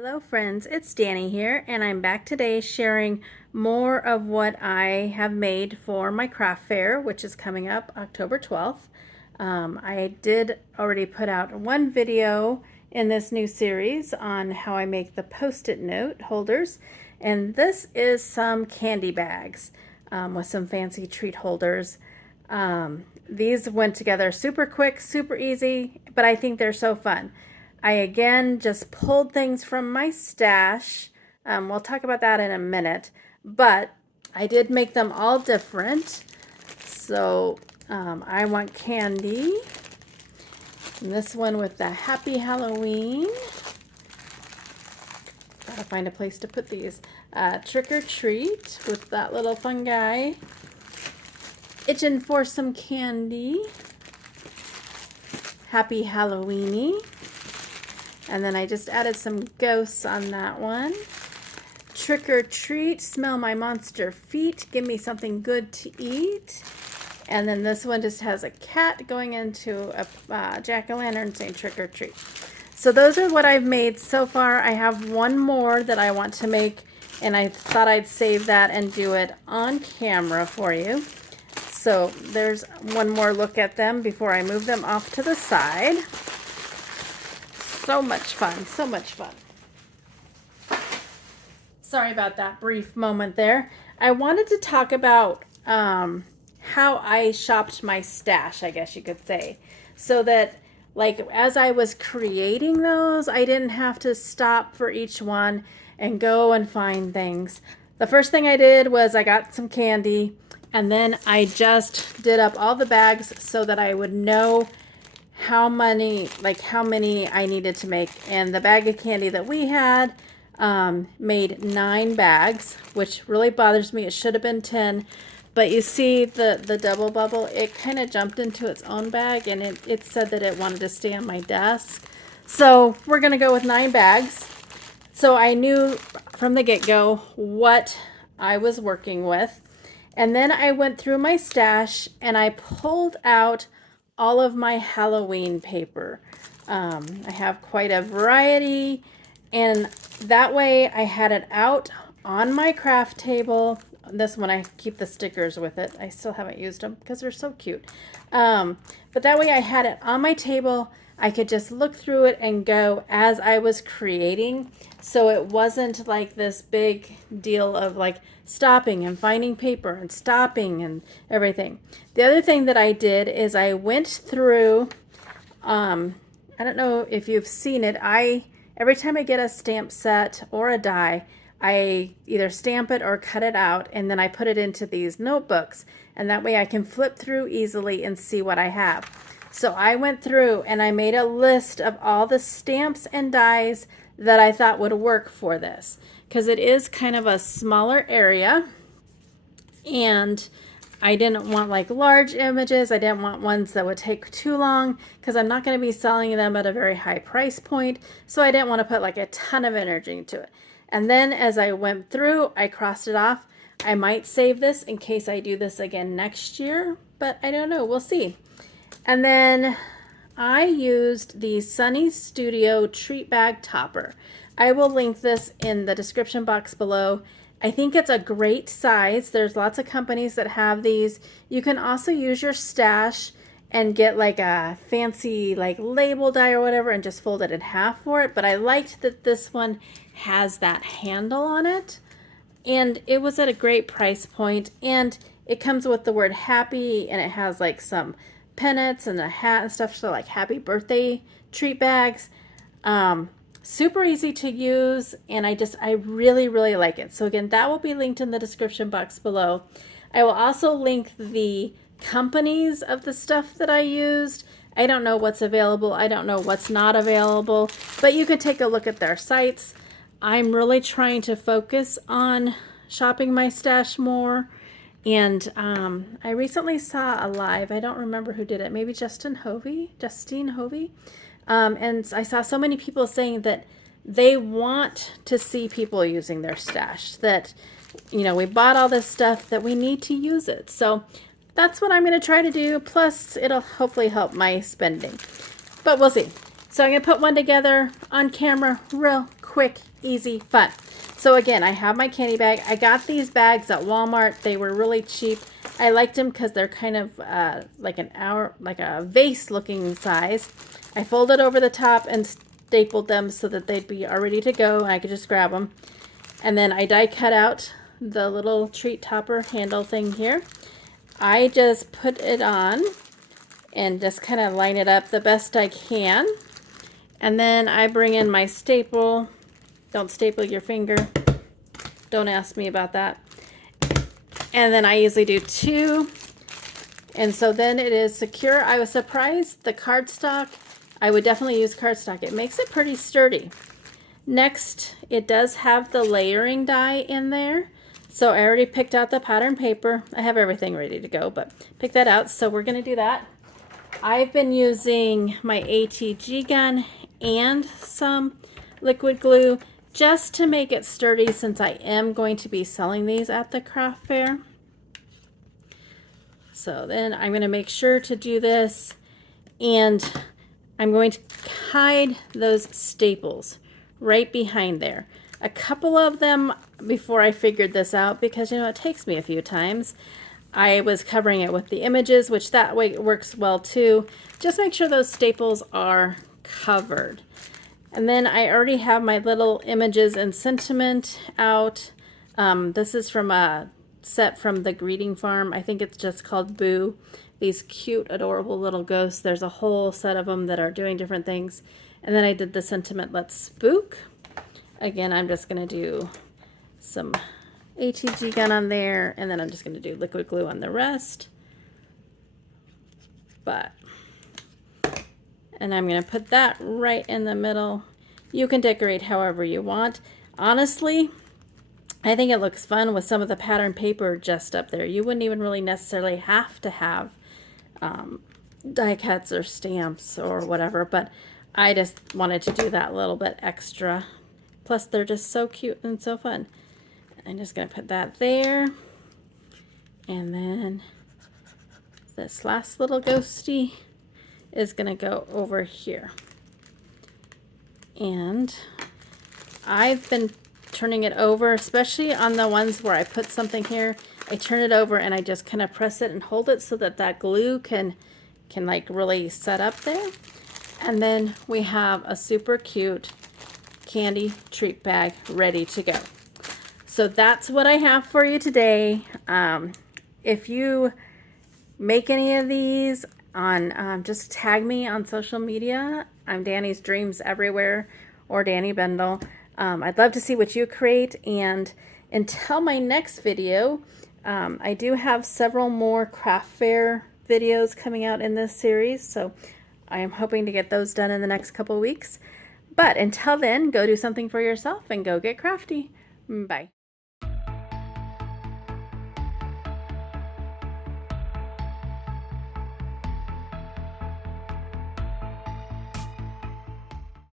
Hello friends, it's Danny here, and I'm back today sharing more of what I have made for my craft fair, which is coming up October 12th. I did already put out one video in this new series on how I make the post-it note holders, and this is some candy bags with some fancy treat holders. These went together super quick, super easy, but I think they're so fun. I again just pulled things from my stash. We'll talk about that in a minute, but I did make them all different. So I want candy. And this one with the Happy Halloween. Gotta find a place to put these. Trick or Treat with that little fun guy. Itching for some candy. Happy Halloweeny. And then I just added some ghosts on that one. Trick or Treat, smell my monster feet, give me something good to eat. And then this one just has a cat going into a jack-o'-lantern saying trick or treat. So those are what I've made so far. I have one more that I want to make, and I thought I'd save that and do it on camera for you. So there's one more look at them before I move them off to the side. So much fun, so much fun. Sorry about that brief moment there. I wanted to talk about how I shopped my stash, I guess you could say. So that, like, as I was creating those, I didn't have to stop for each one and go and find things. The first thing I did was I got some candy, and then I just did up all the bags so that I would know how many I needed to make. And the bag of candy that we had made 9 bags, which really bothers me. It should have been 10, but you see the double bubble, it kind of jumped into its own bag, and it said that it wanted to stay on my desk. So we're gonna go with 9 bags. So I knew from the get-go what I was working with. And then I went through my stash and I pulled out all of my Halloween paper. I have quite a variety, and that way I had it out on my craft table. This one I keep the stickers with it. I still haven't used them because they're so cute. But that way I had it on my table. I could just look through it and go as I was creating. So it wasn't like this big deal of like stopping and finding paper and stopping and everything. The other thing that I did is I went through, I don't know if you've seen it, every time I get a stamp set or a die, I either stamp it or cut it out, and then I put it into these notebooks, and that way I can flip through easily and see what I have. So I went through and I made a list of all the stamps and dies that I thought would work for this, because it is kind of a smaller area, and I didn't want like large images. I didn't want ones that would take too long, because I'm not going to be selling them at a very high price point, so I didn't want to put like a ton of energy into it. And then as I went through, I crossed it off. I might save this in case I do this again next year, but I don't know, we'll see. And then I used the Sunny Studio treat bag topper. I will link this in the description box below. I think it's a great size. There's lots of companies that have these. You can also use your stash and get like a fancy like label die or whatever and just fold it in half for it. But I liked that this one has that handle on it. And it was at a great price point. And it comes with the word happy, and it has like some pennants and a hat and stuff, so like happy birthday treat bags. Super easy to use, and I really like it. So again, that will be linked in the description box below. I will also link the companies of the stuff that I used. I don't know what's available, I don't know what's not available, but you could take a look at their sites. I'm really trying to focus on shopping my stash more. And I recently saw a live, I don't remember who did it, maybe Justine Hovey. And I saw so many people saying that they want to see people using their stash, that, you know, we bought all this stuff, that we need to use it. So that's what I'm going to try to do. Plus, it'll hopefully help my spending. But we'll see. So I'm going to put one together on camera real quick easy fun. So again, I have my candy bag. I got these bags at Walmart. They were really cheap. I liked them because they're kind of like a vase looking size. I folded over the top and stapled them so that they'd be all ready to go, and I could just grab them. And then I die cut out the little treat topper handle thing here. I just put it on and just kind of line it up the best I can. And then I bring in my staple. Don't staple your finger. Don't ask me about that. And then I usually do 2. And so then it is secure. I was surprised the cardstock, I would definitely use cardstock. It makes it pretty sturdy. Next, it does have the layering die in there. So I already picked out the pattern paper. I have everything ready to go, but pick that out. So we're going to do that. I've been using my ATG gun and some liquid glue just to make it sturdy, since I am going to be selling these at the craft fair. So then I'm going to make sure to do this, and I'm going to hide those staples right behind there. A couple of them before I figured this out, because you know it takes me a few times. I was covering it with the images, which that way works well too. Just make sure those staples are covered. And then I already have my little images and sentiment out. This is from a set from the Greeting Farm. I think it's just called Boo. These cute, adorable little ghosts. There's a whole set of them that are doing different things. And then I did the sentiment, Let's Spook. Again, I'm just going to do some ATG gun on there, and then I'm just going to do liquid glue on the rest. And I'm going to put that right in the middle. You can decorate however you want. Honestly, I think it looks fun with some of the pattern paper just up there. You wouldn't even really necessarily have to have die cuts or stamps or whatever, but I just wanted to do that little bit extra. Plus, they're just so cute and so fun. I'm just going to put that there. And then this last little ghosty is going to go over here. And I've been turning it over, especially on the ones where I put something here. I turn it over and I just kind of press it and hold it so that that glue can like really set up there. And then we have a super cute candy treat bag ready to go. So that's what I have for you today. If you make any of these on, just tag me on social media. I'm Danny's Dreams Everywhere, or Danny Bendel. I'd love to see what you create. And until my next video, I do have several more craft fair videos coming out in this series. So I am hoping to get those done in the next couple weeks. But until then, go do something for yourself and go get crafty. Bye.